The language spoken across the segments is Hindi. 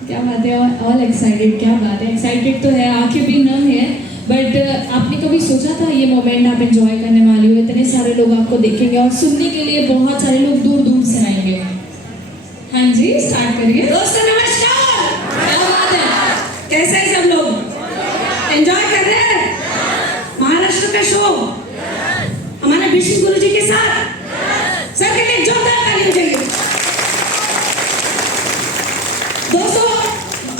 क्या बात है, ऑल एक्साइटेड, क्या बात है, एक्साइटेड तो है, आंखें भी नम है। बट आपने कभी सोचा था ये मोमेंट आप एंजॉय करने वाली हो, इतने सारे लोग आपको देखेंगे और सुनने के लिए बहुत सारे लोग दूर दूर से आएंगे। हाँ जी, स्टार्ट करिए। दोस्तों नमस्कार, क्या बात है, कैसे हैं सब लोग? एंजॉय कर रहे हैं महाराष्ट्र का शो हमारे विष्णु गुरु जी के साथ? सर के लिए जोरदार ताली हो जाएगी। दोस्तों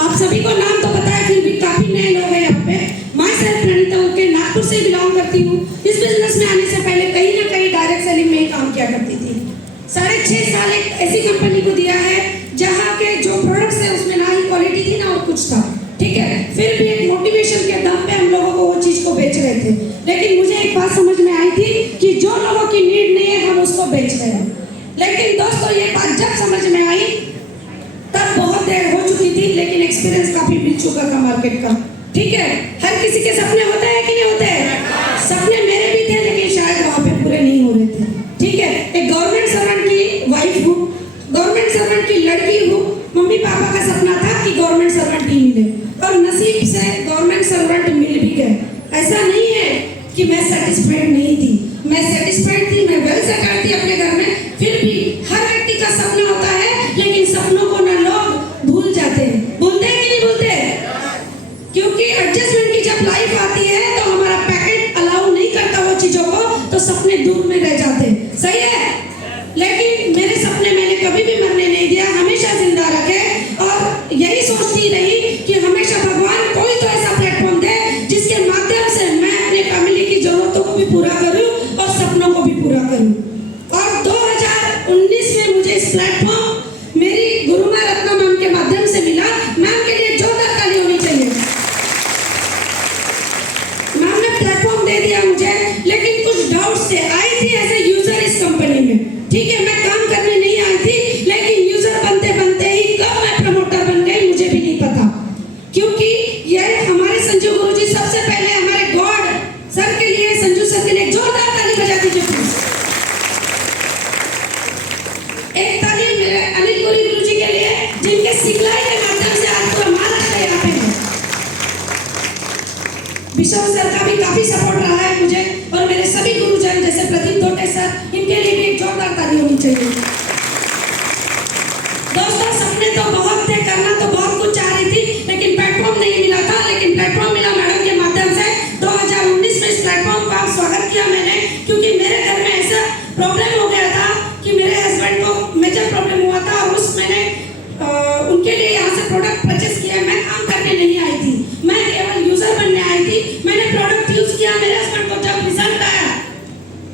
आप सभी को नाम तो पता है, फिर भी काफी नए लोग हैं यहाँ पे। मैं सर प्रणीता के नागपुर से बिलोंग करती हूँ। इस बिजनेस में आने से पहले कहीं ना कहीं डायरेक्ट सेलिंग में ही काम किया करती थी। 6.5 साल एक ऐसी कंपनी को दिया है जहाँ के जो प्रोडक्ट्स है उसमें ना ही क्वालिटी थी ना और कुछ था, ठीक है। फिर भी एक मोटिवेशन के दम पे हम लोगों को वो चीज को बेच रहे थे। लेकिन मुझे एक बात समझ में आई थी कि जो लोगों की नीड नहीं है हम उसको बेच रहे हैं। लेकिन दोस्तों ये बात जब समझ में आई तब बहुत देर हो चुकी थी, लेकिन एक्सपीरियंस काफी मिल चुका था मार्केट का, ठीक है। हर किसी के सपने होते हैं कि नहीं होते हैं? सपने मेरे भी थे, लेकिन शायद वहाँ पे पूरे नहीं हो रहे थे, ठीक है। एक गवर्नमेंट सर्वेंट की वाइफ हूँ, गवर्नमेंट सर्वेंट की लड़की हूँ। मम्मी पापा का सपना था कि गवर्नमेंट सर्वेंट ही मिले और नसीब से गवर्नमेंट सर्वेंट मिल भी गए। ऐसा नहीं है कि मैं सेटिस्फाइड नहीं थी, मैं सेटिस्फाइड थी, मैं वेल सेटल्ड थी अपने घर में। फिर भी हर व्यक्ति का सपना होता है, लेकिन सपनों को ना लोग भूल जाते हैं। भूलते हैं कि नहीं भूलते? क्योंकि एडजस्टमेंट की जब लाइफ आती है तो हमारा पैकेट अलाउ नहीं करता वो चीजों को, तो सपने दूर में रह जाते हैं, सही है। लेकिन मेरे सपने मैंने कभी भी मरने नहीं दिया, हमेशा जिंदा रखे और यही सोचती रही कि हमेशा भगवान कोई तो ऐसा प्लेटफॉर्म दे जिसके माध्यम से मैं अपने फैमिली की जरूरतों को भी पूरा करूं और सपनों को भी पूरा करूं। और 2019 में मुझे इस प्लेटफॉर्म मेरी गुरुमा रत्ना मैम के माध्यम से मिला। मैम के लिए जोरदार ताली होनी चाहिए। मैम ने प्लेटफॉर्म दे दिया मुझे, लेकिन कुछ डाउट्स थे। आई थी एज ए यूजर इस कंपनी में, ठीक है। मैं काम करने नहीं आई थी, लेकिन यूजर बनते बनते ही कब मैं प्रमोटर बन गई मुझे भी नहीं पता। क्योंकि ये हमारे संजू गुरु जी सबसे पहले हमारे गॉड सर के लिए, संजू सर के लिए जोरदार ताली बजा दीजिए प्लीज। एक ताली मेरे अनिल गुरु जी के लिए, जिनके सिखलाई के माध्यम से आज पूरा महाराष्ट्र यहाँ पे है। विश्व सर का भी काफी सपोर्ट रहा है मुझे, और मेरे सभी गुरुजन जैसे प्रदीप धोटे सर, इनके लिए भी एक जोरदार ताली होनी चाहिए। दोस्तों सपने तो बहुत थे, करना तो बहुत कुछ चाह रही थी, लेकिन प्लेटफॉर्म नहीं मिला था। लेकिन प्लेटफॉर्म मिला मैडम के माध्यम से। 2019 में इस प्लेटफॉर्म का स्वागत किया मैंने, क्योंकि मेरे घर में ऐसा प्रॉब्लम हो गया था कि मेरे हस्बैंड को मेजर प्रॉब्लम हुआ था और उस मैंने उनके लिए यहाँ से प्रोडक्ट परचेस किया। मैं काम करने नहीं आई थी, मैं केवल यूजर बनने आई थी। मैंने प्रोडक्ट यूज किया, मेरे हस्बैंड को जब रिजल्ट आया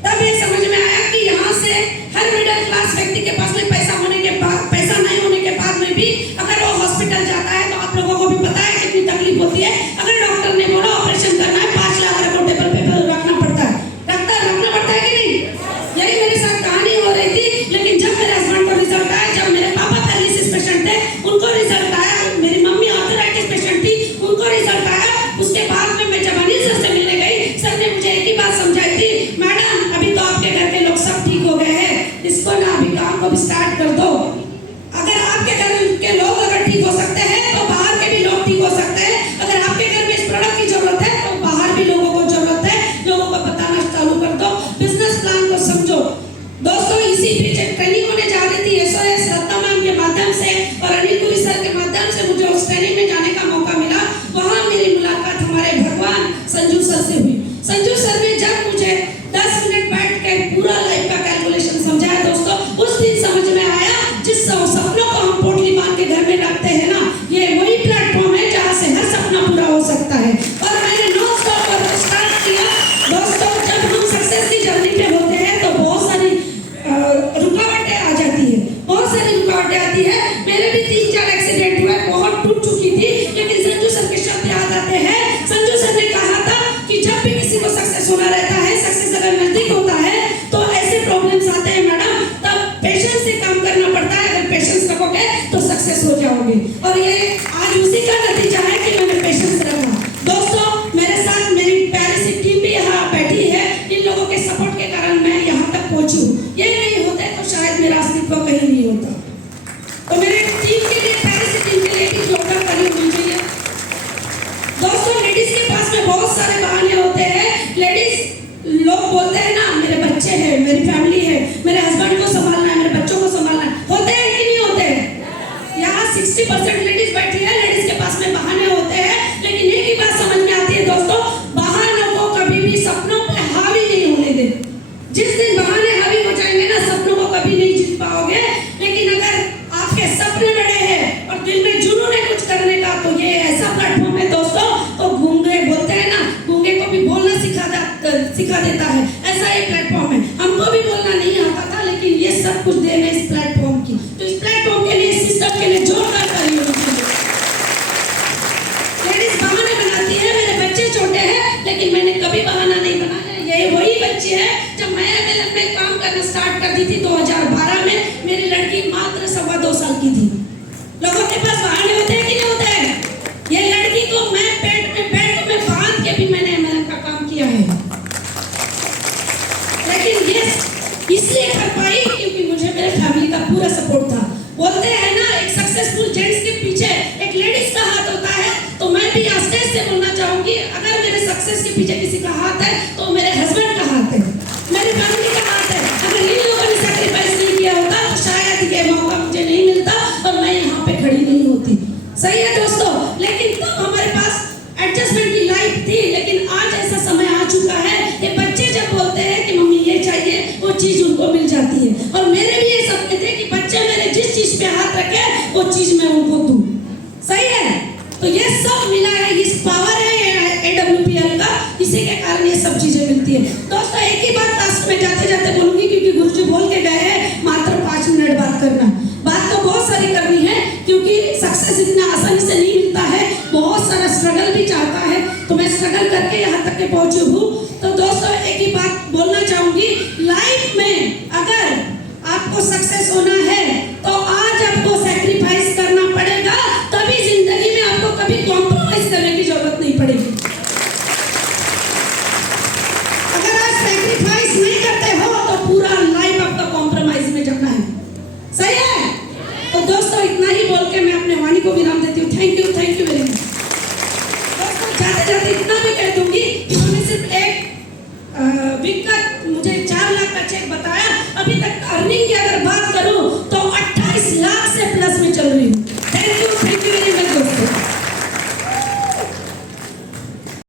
तब ये समझ में आया कि यहाँ से हर मिडिल क्लास व्यक्ति के पास में पैसा होने के बाद, पैसा नहीं होने के बाद में भी अगर वो हॉस्पिटल जाता है तो आप लोगों को भी पता है कितनी तकलीफ होती है। अगर डॉक्टर ने बोला ऑपरेशन करना है, 5 लाख का टेबल पे रखना पड़ता है, रखना पड़ता है कि नहीं? यही मेरे साथ कहानी हो रही थी। लेकिन जब मेरे हस्बैंड को रिजल्ट आया, जब मेरे पापा पैरालिसिस पेशेंट थे उनको रिजल्ट आया, मेरी मम्मी आर्थराइटिस पेशेंट थी उनको रिजल्ट आया, उसके बाद में मैं जब अनिल सर से मिलने गई, सर ने मुझे एक ही बात समझाई थी, मैडम अभी तो आपके घर के लोग सब ठीक हो गए हैं, इसको ना अभी काम को भी स्टार्ट कर दो। अगर आपके घर के लोग अगर ठीक हो सकते हैं तो बाहर के भी लोग ठीक हो सकते हैं। अगर आपके घर में इस प्रोडक्ट की जरूरत है तो बाहर भी लोगों को जरूरत है। लोगों को बताना चालू कर दो, बिजनेस प्लान को समझो। दोस्तों इसी बीच एक ट्रेनिंग होने जा रही थी SOS रत्ना मैम के माध्यम से और अनिल गुरु सर के माध्यम से मुझे उस ट्रेनिंग में जाने का मौका मिला। वहाँ मेरी मुलाकात हमारे भगवान संजू सर से हुई। संजू सर ने जब मुझे 10 मिनट बैठ कर पूरा लाइफ का कैलकुलेशन समझाया दोस्तों, उस दिन समझ में आया जिस सपनों को हम पोटली बांध के घर में रखते हैं ना, ये वही प्लेटफॉर्म है जहाँ से हर सपना पूरा हो सकता है। और मैंने नॉन स्टॉप स्टार्ट किया। दोस्तों जब हम सक्सेस की जर्नी पे होते हैं तो बहुत सारी रुकावटें आ जाती है, बहुत सारी रुकावटें आती है। मेरे भी 3-4 एक्सीडेंट हुए, बहुत टूट चुकी थी, लेकिन संजू सर के शब्द याद आते हैं। संजू सर ने कहा था कि जब भी किसी को सक्सेस होना रहता है, सक्सेस अगर नजदीक होता है तो ऐसे प्रॉब्लम्स आते हैं मैडम, तब पेशेंस से काम करना पड़ता है। अगर पेशेंस रखोगे तो सक्सेस हो जाओगे। और ये आज उसी का नतीजा है कि मैंने पेशेंस रखा। दोस्तों मेरे साथ मेरी प्यारी सी टीम भी यहाँ बैठी है। इन लोगों के सपोर्ट के कारण मैं यहाँ तक पहुँचूँ। ये नहीं होता तो शायद मेरा अस्तित्व कहीं नहीं होता। तो मेरे टीम के लिए, प्यारी सी टीम के लिए 60% लेडीज बैठी है, लेडीज के पास में बहाने होते हैं, लेकिन एक ही बात समझ में आती है दोस्तों, बहानों को कभी भी सपनों पे हावी नहीं होने दे। जिस दिन बहाने हावी हो जाएंगे ना, सपनों को कभी नहीं जीत पाओगे। लेकिन अगर आपके सपने बड़े हैं और दिल में जुनून है कुछ करने का, तो ये ऐसा प्लेटफॉर्म है दोस्तों। तो गूंगे बोलते हैं ना, गूंगे को भी बोलना सिखा देता है, ऐसा ये प्लेटफॉर्म है। हमको भी बोलना नहीं आता था, लेकिन ये सब कुछ देन है इस प्लेटफॉर्म की। तो इस प्लेटफॉर्म के लिए, सिस्टम के लिए जोरदार ताली होनी चाहिए। लेडीज बहाने बनाती है, मेरे बच्चे छोटे हैं, लेकिन मैंने कभी बहाना नहीं बनाया। ये वही बच्ची है, जब मैं MLM में काम करना स्टार्ट कर दी थी 2012 में, मेरी लड़की मात्र 2.25 साल की थी। लोगों के पास बहाने होते हैं कि नहीं होते हैं? ये लड़की को मैं बेड में बांध के भी मैंने MLM का काम किया है, लेकिन ये इसलिए कर पाई क्योंकि मुझे मेरे फैमिली का पूरा सपोर्ट था। बोलते हैं ना, एक सक्सेसफुल जेंट्स के पीछे एक लेडीज का हाथ होता है। तो मैं भी स्टेज से बोलना चाहूंगी, अगर मेरे सक्सेस के पीछे किसी का हाथ है तो मेरे हस्बैंड का हाथ है, मेरी फैमिली का हाथ है। अगर इन लोगों ने सैक्रिफाइस नहीं किया होता तो शायद ये मौका मुझे नहीं मिलता और मैं यहाँ पे खड़ी नहीं होती। सही है दोस्तों, लेकिन तब हमारे पास एडजस्टमेंट की लाइफ थी। लेकिन आज ऐसा समय आ चुका है कि बच्चे जब बोलते हैं कि मम्मी ये चाहिए, वो चीज उनको मिल जाती है। और मेरे भी ये सपने थे कि बच्चे मेरे जिस चीज पे हाथ रखे वो चीज मैं उनको दूं। सही है, तो ये सब मिला है, इस पावर है AWPL का, इसी के कारण ये सब चीजें मिलती है। दोस्तों एक ही बात लास्ट में जाते जाते बोलूंगी, क्योंकि गुरुजी बोल के गए हैं मात्र 5 मिनट बात करना। बात तो बहुत सारी करनी है, क्योंकि सक्सेस इतना आसानी से नहीं मिलता है, बहुत सारा स्ट्रगल भी चाहता है। तो मैं स्ट्रगल करके यहाँ तक के पहुंची हूँ। तो दोस्तों एक ही बात बोलना चाहूंगी, लाइफ में अगर आपको सक्सेस होना है तो आज आपको सैक्रिफाइस करना पड़ेगा, तभी जिंदगी में आपको कभी कॉम्प्रोमाइज करने की जरूरत नहीं पड़ेगी। अगर आप सैक्रिफाइस नहीं करते हो तो पूरा लाइफ आपका कॉम्प्रोमाइज में जाना है। सही है, तो दोस्तों इतना ही बोल के मैं अपने वाणी को विराम देती हूँ। Thank you very much. दोस्तों जाते जाते इतना भी कह दूंगी कि हमें सिर्फ एक वीक का